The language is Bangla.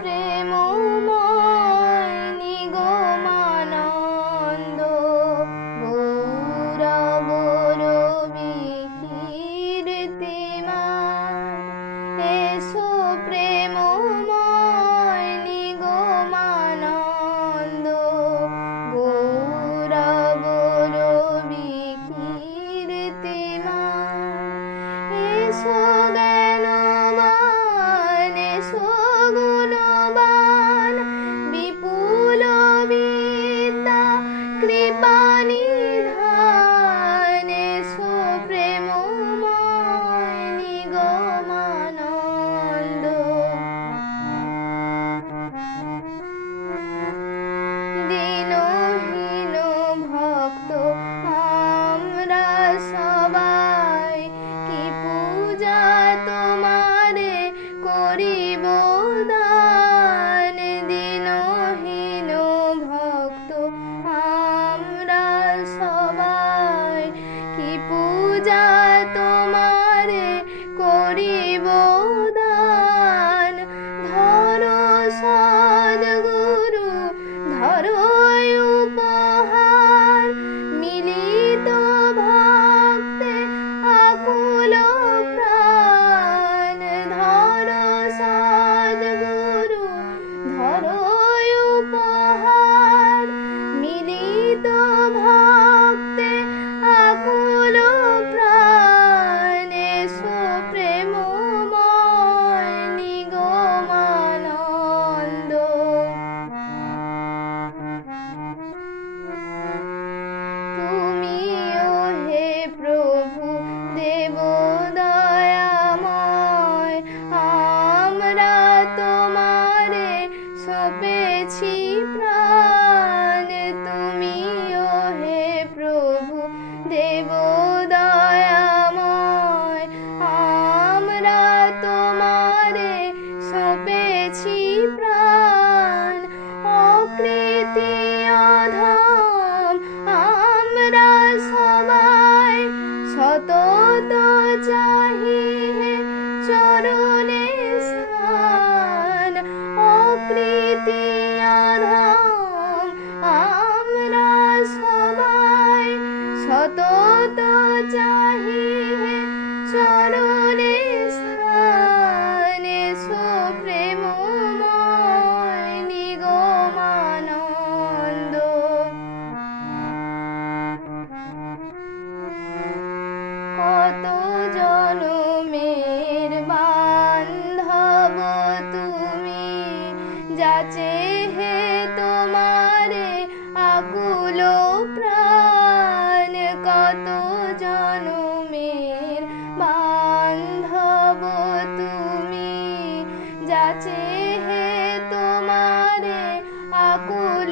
প্রেমময় নিগমানন্দ গৌরবর বিকীর্তিমান। এসো প্রেমময় নিগমানন্দ গৌরবর বিকীর্তিমান। এসো জ্ঞানবান, এসো গুণবান, বিপুল বিদ্যা কৃপানিধান। এসো প্রেমময় নিগমানন্দ। দীনহীন ভক্ত আমরা সবাই, কি পূজা তোমারে করিব দান। দীনহীন ভক্ত আমরা সবাই, কি পূজা তোমারে করিব দান। ধরো সদ্গুরু, ধরো উপহার, মিলিত ভক্তে আকুল প্রাণ। ধরো সদ্গুরু, ধরো উপহার, মিলিত ভক্তে আকুল প্রাণ। এসো প্রেমময় নিগমানন্দ। তুমিও হে প্রভু দেব দয়াময়, আমরা তোমারে সঁপেছি প্রাণ। তুমিও হে প্রভু দেব দয়াময়, আমরা তোমারে সঁপেছি প্রাণ। অকৃতি অধম আমরা সবাই, সতত চাহি হে চরণে স্থান। অকৃতি অধম আমরা সবাই, সতত চাহি হে চরণে স্থান। এসো প্রেমময় নিগমানন্দ। কত জনমের বান্ধব তুমি, যাচে হে তোমারে আকুল প্রাণ। কত জনমের বান্ধব তুমি, যাচে হে তোমারে আকুল